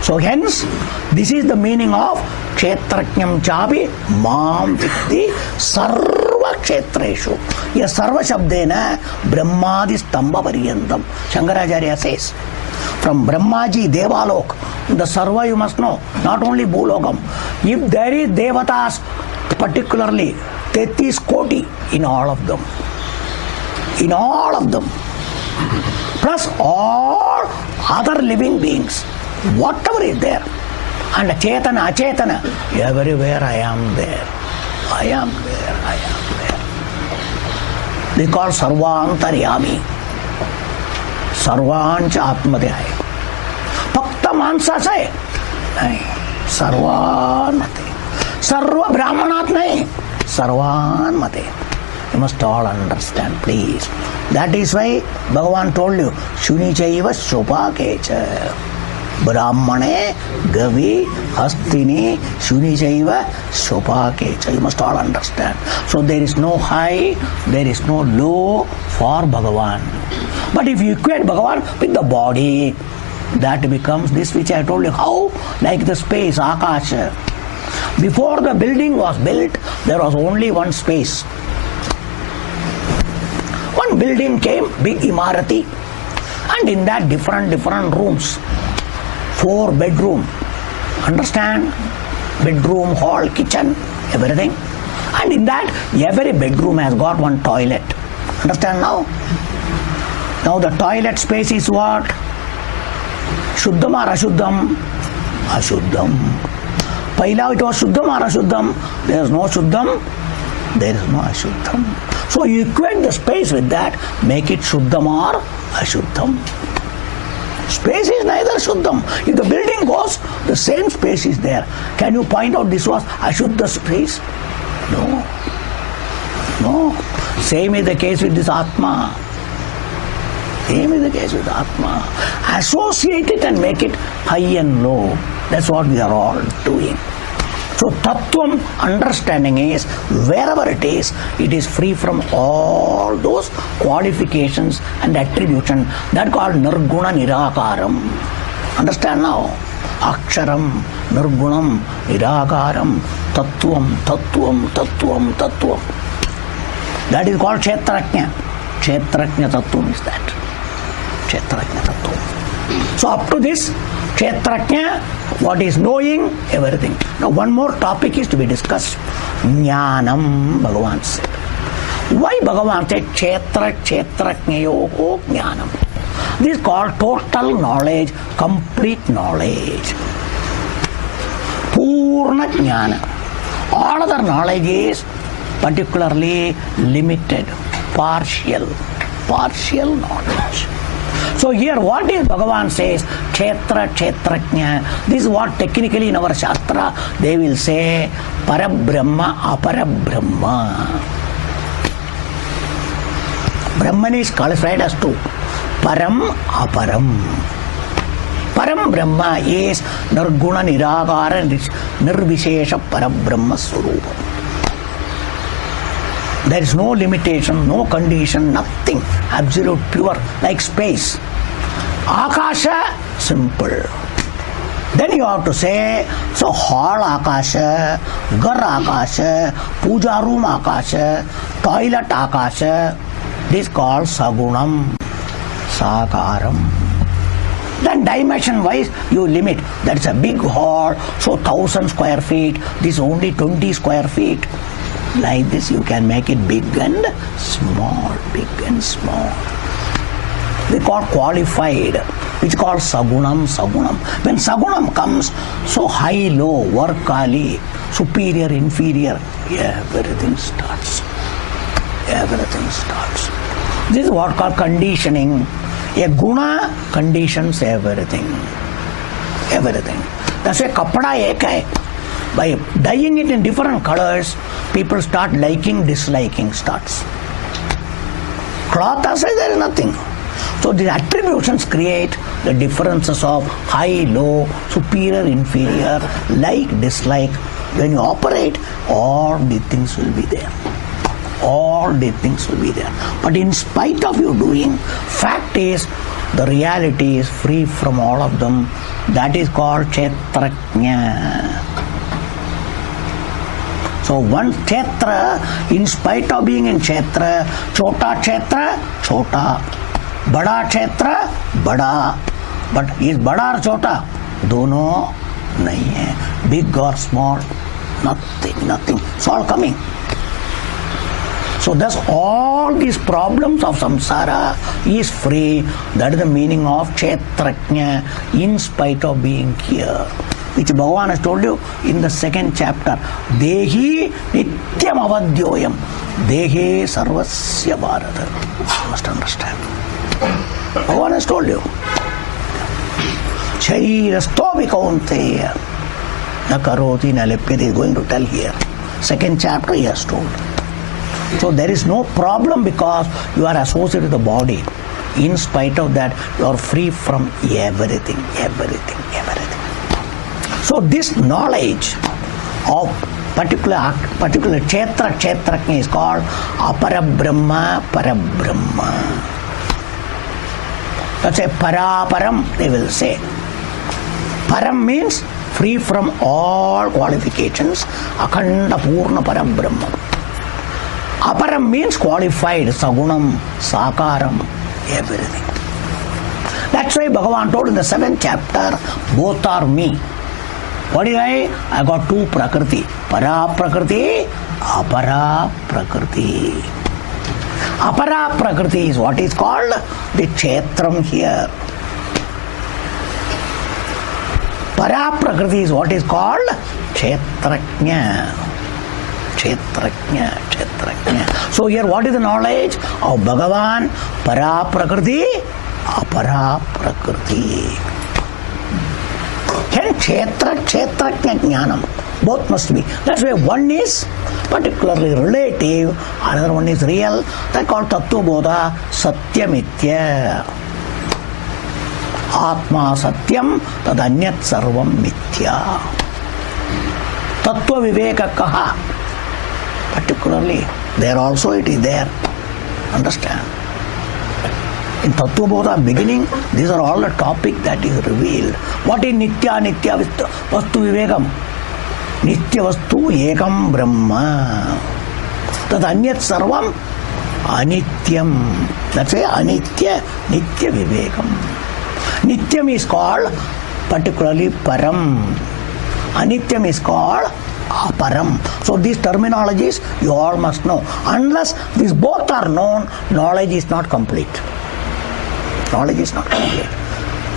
So hence, this is the meaning of Kshetrajnam chapi mam vitti sarva kshetreshu. Here sarva shabdena brahmadi stamba paryantam. Shankaracharya says, from Brahmaji Devalok, the sarva you must know, not only Bhulokam. If there is devatas, particularly 33 koti in all of them. In all of them. Plus all other living beings. Whatever is there. And Chetana, Achetana, everywhere I am there. I am there. They call Sarvantaryami. Sarvancha Atmadhyaya. Pakta Mansa say. Sarvan Mate. Sarva Brahmanat nahi. Sarvan Mate. You must all understand, please. That is why Bhagavan told you, Shuni Chaiva Shopakecha. Brahmane, Gavi, Hastini, Shuni Chaiva Shopakecha. You must all understand. So there is no high, there is no low for Bhagavan. But if you equate Bhagavan with the body, that becomes this which I told you. How? Like the space, Akasha. Before the building was built, there was only one space. One building came, big Imarati, and in that different rooms. 4 bedroom. Understand? Bedroom, hall, kitchen, everything. And in that, every bedroom has got one toilet. Understand now? Now the toilet space is what? Shuddham or Ashuddham? Ashuddham. Paila it was Shuddham or Ashuddham? There is no Shuddham, there is no Ashuddham. So you equate the space with that, make it Shuddham or Ashuddham. Space is neither Shuddham. If the building goes, the same space is there. Can you point out this was Ashuddha space? No. Same is the case with this Atma. Same is the case with Atma. Associate it and make it high and low. That's what we are all doing. So Tattvam understanding is wherever it is free from all those qualifications and attribution. That called Nirguna Nirakaram. Understand now? Aksharam, Nirgunam, Nirakaram, Tattvam, Tattvam, Tattvam, Tattvam. That is called Kshetraknya. Kshetraknya Tattvam is that. Kshetraknya Tattvam. So up to this, Kshetraknya, what is knowing, everything. Now one more topic is to be discussed. Jnanam, Bhagavan said. Why Bhagavan said Kshetra Kshetraknyayoho Jnanam? This is called total knowledge, complete knowledge. Purna Jnana. All other knowledge is particularly limited, partial knowledge. So here what is Bhagavan says, Kshetra Kshetraknya. This is what technically in our Shastra they will say Parabrahma, Aparabrahma. Brahman is classified as two. Param, Aparam. Param Brahma is Nirguna Nirakara Nirvishesha Parabrahma Swarupa. There is no limitation, no condition, nothing. Absolute pure, like space. Akasha, simple. Then you have to say, so hall Akasha, Gar Akasha, Puja room Akasha, toilet Akasha. This is called Sagunam, Sakaram. Then dimension wise you limit. That's a big hall, so 1000 square feet. This is only 20 square feet. Like this you can make it big and small, big and small. We call qualified, which is called Sagunam, Sagunam. When Sagunam comes, so high, low, Varkali, superior, inferior, everything starts. Everything starts. This is what called conditioning. A guna conditions everything. Everything. That's why kapada ek hai. By dyeing it in different colors, people start liking, disliking starts. Cloth aside, there is nothing. So the attributions create the differences of high, low, superior, inferior, like, dislike. When you operate, all the things will be there. All the things will be there. But in spite of you doing, fact is, the reality is free from all of them. That is called Kshetraknya. So one Kshetra, in spite of being in Kshetra, Chota Kshetra, Chota. Bada Kshetra, Bada. But is Bada or Chota? Dono nahi hai. Big or small, nothing. It's all coming. So thus all these problems of samsara is free. That is the meaning of Kshetraknya, in spite of being here. Which Bhagavan has told you in the second chapter. Dehi nityam avadyoyam. Dehe sarvasya bharata. You must understand. Bhagavan has told you. Sharirasto vikaunteya. Na karoti na lepyate is going to tell here. Second chapter he has told. So there is no problem because you are associated with the body. In spite of that, you are free from everything. So this knowledge of particular Kshetraknya is called Aparabrahma, Parabrahma. That's a Paraparam, they will say. Param means free from all qualifications. Akhanda Purna Parabrahma. Aparam means qualified, Sagunam, Sakaram, everything. That's why Bhagavan told in the 7th chapter, both are me. What is I got two Prakriti. Para Prakriti, Apara Prakriti. Apara Prakriti is what is called the Kshetram here. Para Prakriti is what is called Kshetraknya. So here what is the knowledge of Bhagavan? Para Prakriti, Apara Prakriti. Can Kshetraknya Jnanam. Both must be. That's why one is particularly relative, another one is real. That's called Tattva Bodha Satyamitya. Atma Satyam Tad Anyat Sarvam Mithya. Tattva Viveka Kaha. Particularly, there also it is there. Understand? In Tattva Bodha beginning, these are all the topic that is revealed. What is Nitya Vastu Vivekam? Nitya Vastu Ekam Brahma. Tad Anyat Sarvam Anityam. That's why Anitya Nitya Vivekam. Nityam is called particularly Param. Anityam is called Aparam. So these terminologies you all must know. Unless these both are known, knowledge is not complete. Knowledge is not complete.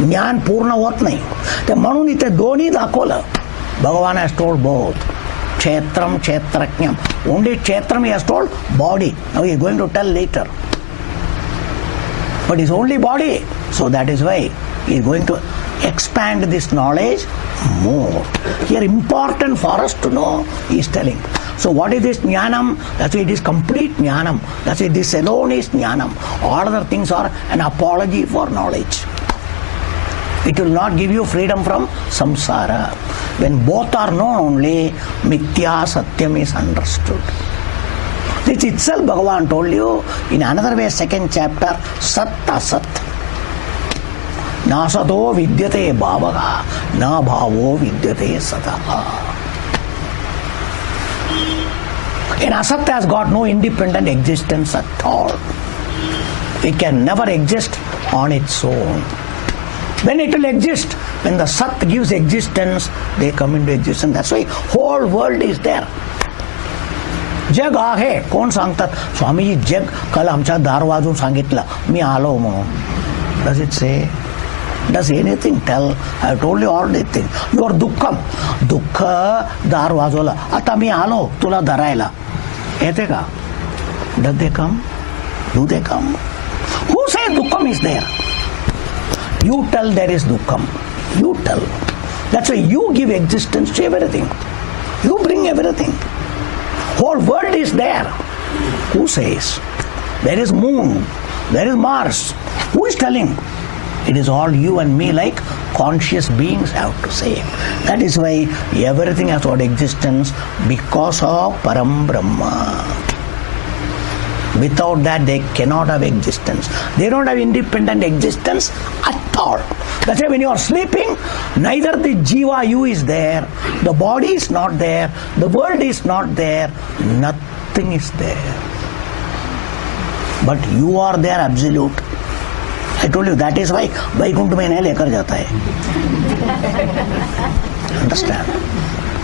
ज्ञान पूर्ण होत नाही. ते म्हणून इथे दोन्ही दाखवलं. Bhagavan has told both. Kshetram, Kshetrajnam. Only Kshetram he has told body. Now he is going to tell later. But it's only body. So that is why he is going to expand this knowledge more. Here important for us to know, he is telling. So what is this jnanam? That's why it is complete jnanam. That's why this alone is jnanam. All other things are an apology for knowledge. It will not give you freedom from samsara. When both are known only, mithya satyam is understood. This itself Bhagavan told you in another way, second chapter, sat asat. Na sato vidyate bhavaha, na bhavo vidyate sataha. And asat has got no independent existence at all. It can never exist on its own. When it will exist, when the sat gives existence, they come into existence. That's why whole world is there. जग आहे. कोण सांगतात? स्वामीजी जग काल आमच्या दार वाजून सांगितलं, मी आलो म्हणून. Does it say? Does anything tell? I have told you all these things. Your dukkam. दुःख दार वाजवलं. आता मी आलो तुला धरायला. येते का? Does they come? Do they come? Who says dukkam is there? You tell there is dukkam. You tell. That's why you give existence to everything. You bring everything. Whole world is there. Who says? There is moon. There is Mars. Who is telling? It is all you and me, like conscious beings have to say. That is why everything has got existence because of Param Brahma. Without that they cannot have existence. They don't have independent existence at all. That's why when you are sleeping, neither the jiva you is there, the body is not there, the world is not there, nothing is there. But you are there absolute. I told you that is why Vaikuntha mein lekar jata hai. Understand?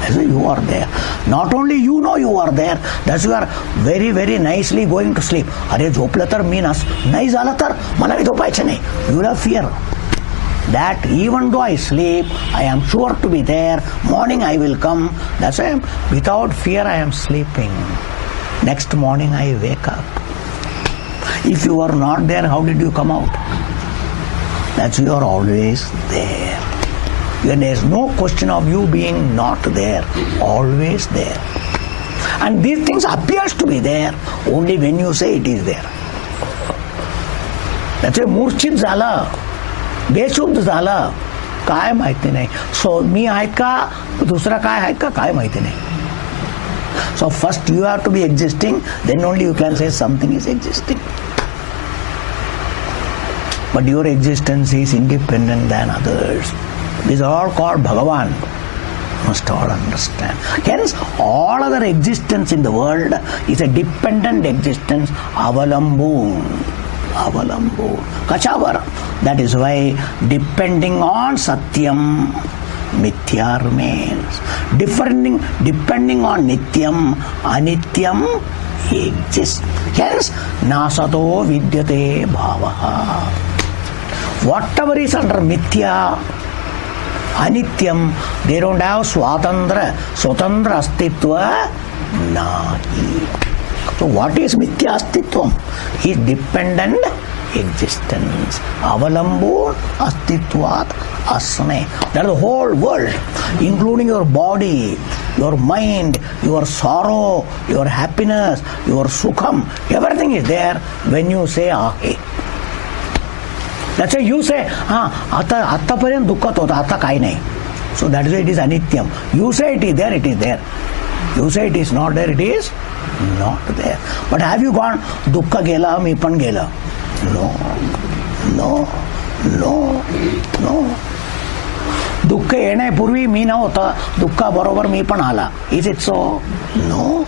That's why you are there. Not only you know you are there, that's why you are very, very nicely going to sleep. अरे झोपलं तर मी नाही झालं तर मला झोपायचं नाही. You will have fear. That even though I sleep, I am sure to be there. Morning I will come. That's why without fear I am sleeping. Next morning I wake up. If you are not there, how did you come out? That's why you are always there. There is no question of you being not there. Always there. And these things appears to be there only when you say it is there. That's why मूर्छित झालं, बेशुद्ध झालं, काय माहिती नाही. सो मी आहेत का, दुसरा काय आहेत का, काय माहिती नाही. So first you have to be existing, then only you can say something is existing. But your existence is independent than others. These are all called Bhagavan. Must all understand. Hence, all other existence in the world is a dependent existence, avalambun. Avalambun. Kachavar. That is why depending on Satyam, Mithya remains. Depending on Nityam, Anityam exists. Hence, Nasato Vidyate Bhavaha. Whatever is under Mithya, Anityam, they don't have Swatandra Astitva Nahi. So what is Mithya Astitvam? Is dependent existence. Avalambu Astitvat Asme. That is the whole world, including your body, your mind, your sorrow, your happiness, your sukham. Everything is there when you say Ahe. That's why you say, आतापर्यंत दुःखत होतं, आता काही नाही. So that is why it is anityam. You say it is there, it is there. You say it is not there, it is not there. But have you gone, dukkha gela, mi pan gela? No. दुःख येण्यापूर्वी मी नव्हता, दुःखाबरोबर मी पण आला. Is it so? No.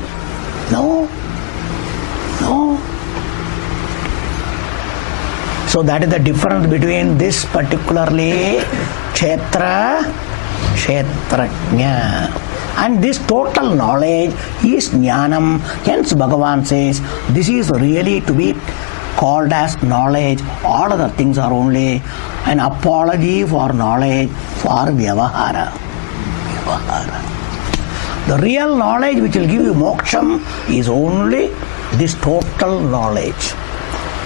So that is the difference between this particularly kshetrajna and this total knowledge is jnanam. Hence Bhagavan says this is really to be called as knowledge. All other things are only an apology for knowledge, for vyavahara. The real knowledge which will give you moksham is only this total knowledge.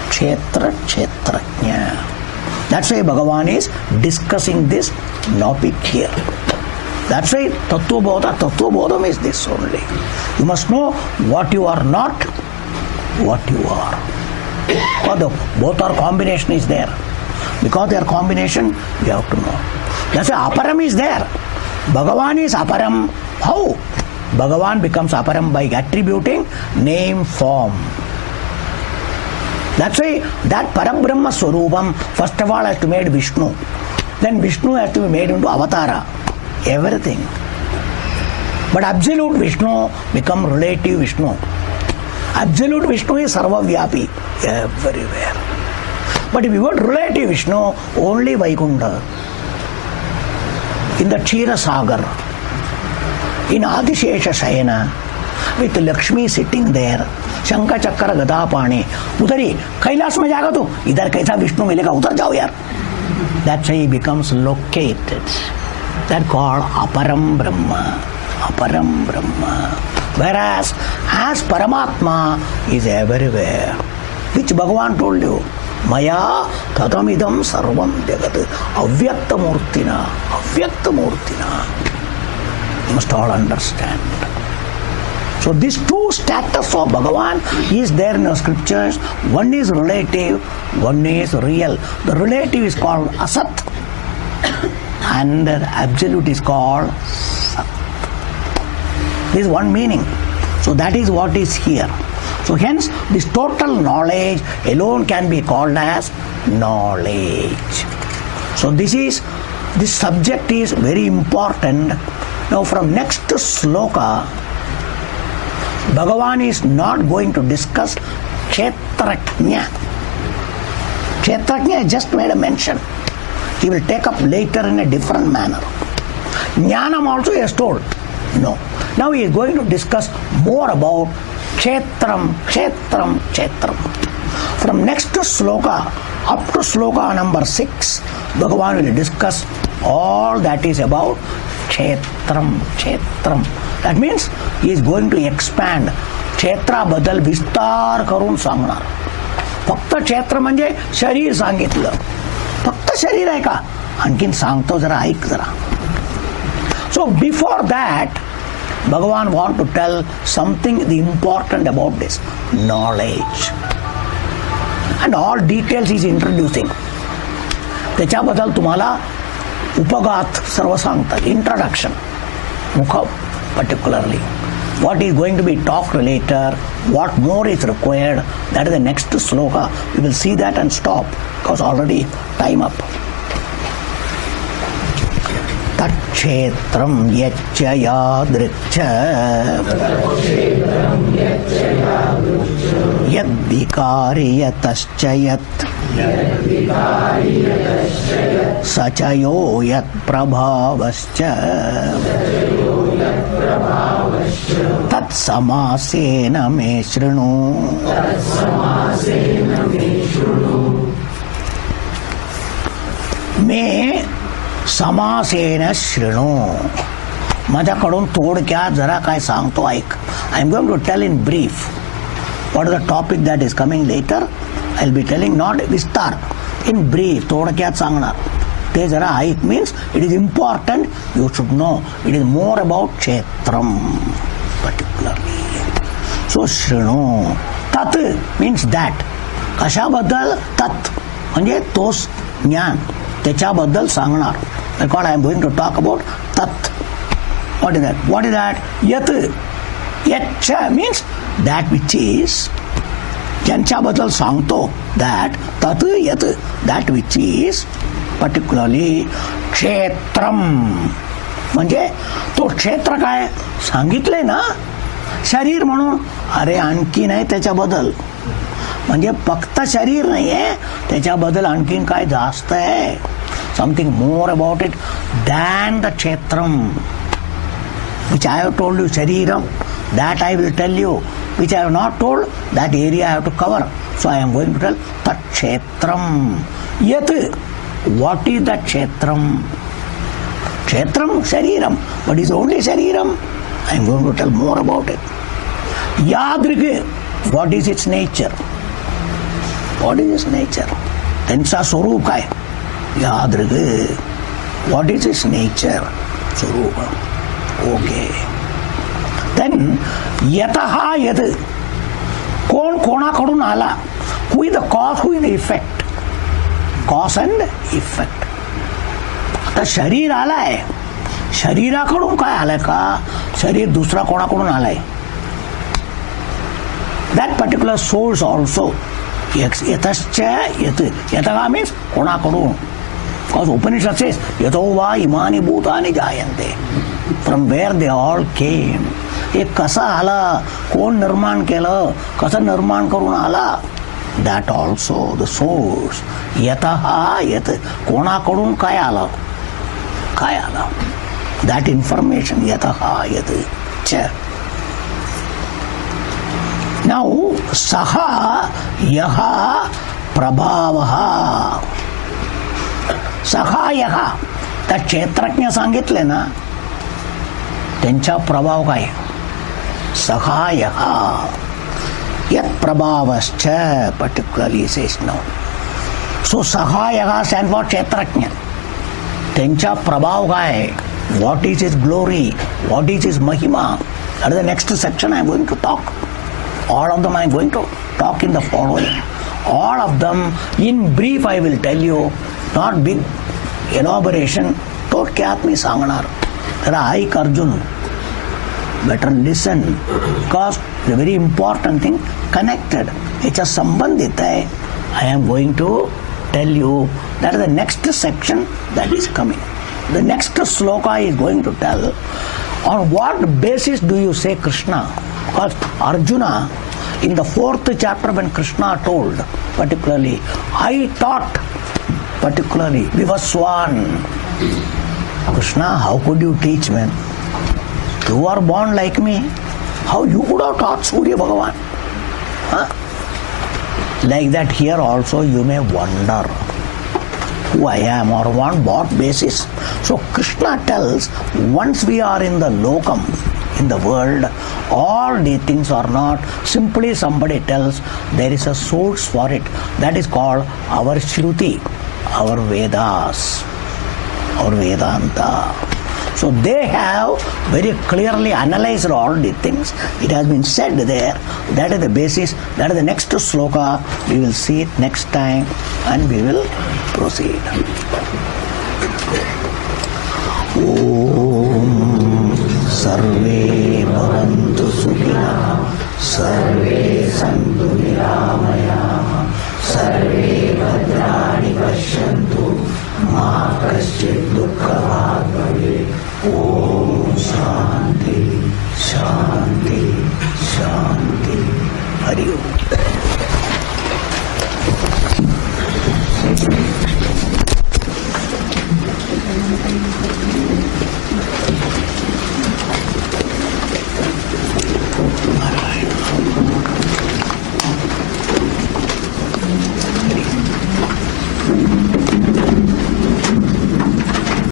Kshetrajna. That's why Bhagavan is discussing this topic here. That's why Tattvabodham is this only. You must know what you are not, what you are. Both our combination is there. Because their combination, you have to know. That's why aparam is there. Bhagavan is aparam. How? Bhagavan becomes aparam by attributing name form. That's why that Parabrahma Swarupam first of all has to be made Vishnu. Then Vishnu has to be made into Avatara. Everything. But absolute Vishnu become relative Vishnu. Absolute Vishnu is Sarvavyapi. Everywhere. But if you got relative Vishnu, only Vaikunta. In the Kshira Sagar, in Adishesha Shayana, with Lakshmi sitting there, Shankha Chakra Gadapani, Udari, Kailas mein jaga tu, idhar kaisa Vishnu milega, udhar jao yaar. That's why he becomes located. That's called Aparam Brahma. Aparam Brahma. Whereas, as Paramatma is everywhere, which Bhagavan told you, Maya Tatamidam Sarvam Jagat Avyakta Murtina. You must all understand. So these two status of Bhagavan is there in the scriptures. One is relative, one is real. The relative is called Asat and the absolute is called Sat. This is one meaning. So that is what is here. So hence this total knowledge alone can be called as knowledge. So this subject is very important. Now from next sloka, Bhagavan is not going to discuss Kshetrajna. Kshetrajna just made a mention. He will take up later in a different manner. Jnanam also he has told. No. Now he is going to discuss more about Kshetram. From next sloka up to sloka number 6, Bhagavan will discuss all that is about Kshetram. That means he is going to expand. Kshetra badal vistar karun सांगणार. फक्त क्षेत्र म्हणजे शरीर सांगितलं. फक्त शरीर आहे का? आणखीन सांगतो जरा ऐक जरा. So before that, Bhagavan want to tell something important about this knowledge. And all details he is introducing. त्याच्याबद्दल तुम्हाला उपगात सर्व सांगतात. Introduction. मुख particularly. What is going to be talked later, what more is required, that is the next sloka. We will see that and stop because already time up. Takshetram yaccha yadrikcha yadvikari yatascha yat sachayo yat prabhavascha tat samasena me shrinu. Me समासेन श्रृणु. माझ्याकडून थोडक्यात जरा काय सांगतो ऐक. I am going to tell in brief what is the topic that is coming later. I will be telling not vistar, in brief, थोडक्यात सांगणार. ते जरा ऐक means it is important, you should know. It is more about kshetram particularly. So श्रृणु. tat means that. कशाबद्दल? tat म्हणजे तोच ज्ञान. त्याच्याबद्दल सांगणार. Because I am going to talk about tat. What is that? What is that? Yat. Yatcha means that which is. ज्यांच्याबद्दल सांगतो that tat yat, that which is particularly क्षेत्रम. म्हणजे तो क्षेत्र काय सांगितलंय ना शरीर म्हणून. अरे आणखी नाही त्याच्याबद्दल. म्हणजे फक्त शरीर नाही आहे त्याच्याबद्दल आणखीन काय जास्त आहे. Something more about it than the क्षेत्रम. which I have told you शरीरम, that I will tell you. which I have not told, that area I have to cover. So I am going to tell tat kshetram. Yat, what is that kshetram? Kshetram, shariram. What is only shariram? I am going to tell more about it. Yadrik, what is its nature? What is its nature? Tensa swarup काय? Yadrik, what is its nature? Swarupa. Okay. Then yataha yat, कोण कोणाकडून आला. Who is the cause, who is the effect? Cause and effect. आता शरीर आलाय, शरीराकडून काय आलाय का? शरीर दुसरा कोणाकडून आलाय? That particular source also. यतश्च यत, यतः means कोणाकडून. Because Upanishad says यतो वा इमानि भूतानि जायन्ते. From where they all came. हे कसा आला, कोण निर्माण केलं, कसं निर्माण करून आला. That also the source. यतः यत, कोणाकडून काय आलं, काय आलं. That information यतः यत च. Now saha yaha prabhavaha. सहा यहा त्या क्षेत्रज्ञ सांगितले ना त्यांचा प्रभाव काय. सहा यहा यत प्रभावश्च particularly says no. So सहा यहा stands for क्षेत्रज्ञ. त्यांचा प्रभाव काय. What is his glory, what is his mahima. That is the next section I am going to talk. All of them I am going to talk in the following. All of them in brief I will tell you, not big elaboration. थोडक्यात मी सांगणार. जरा ऐक Arjun, better listen, because the very important thing connected, याच्या संबंधित आहे. I am going to tell you that is the next section that is coming. The next sloka is going to tell on what basis do you say Krishna. Because Arjuna, in the 4th chapter when Krishna told particularly, I taught particularly Vivaswan. Krishna, how could you teach me? You are born like me. How you could have taught Surya Bhagavan? Huh? Like that here also you may wonder who I am or on what basis. So Krishna tells, once we are in the lokam, in the world, all these things are not simply somebody tells. There is a source for it. That is called our Shruti, our Vedas, our Vedanta. So they have very clearly analyzed all these things. It has been said there. That is the basis. That is the next sloka. We will see it next time and we will proceed. Om Sarve Bhavantu Sukhina Sarve Santu Niramaya Sarve Bhadrani Pashyantu Ma Kaschit Dukkha Bhave. Om Shanti Shanti Shanti. Hari Om.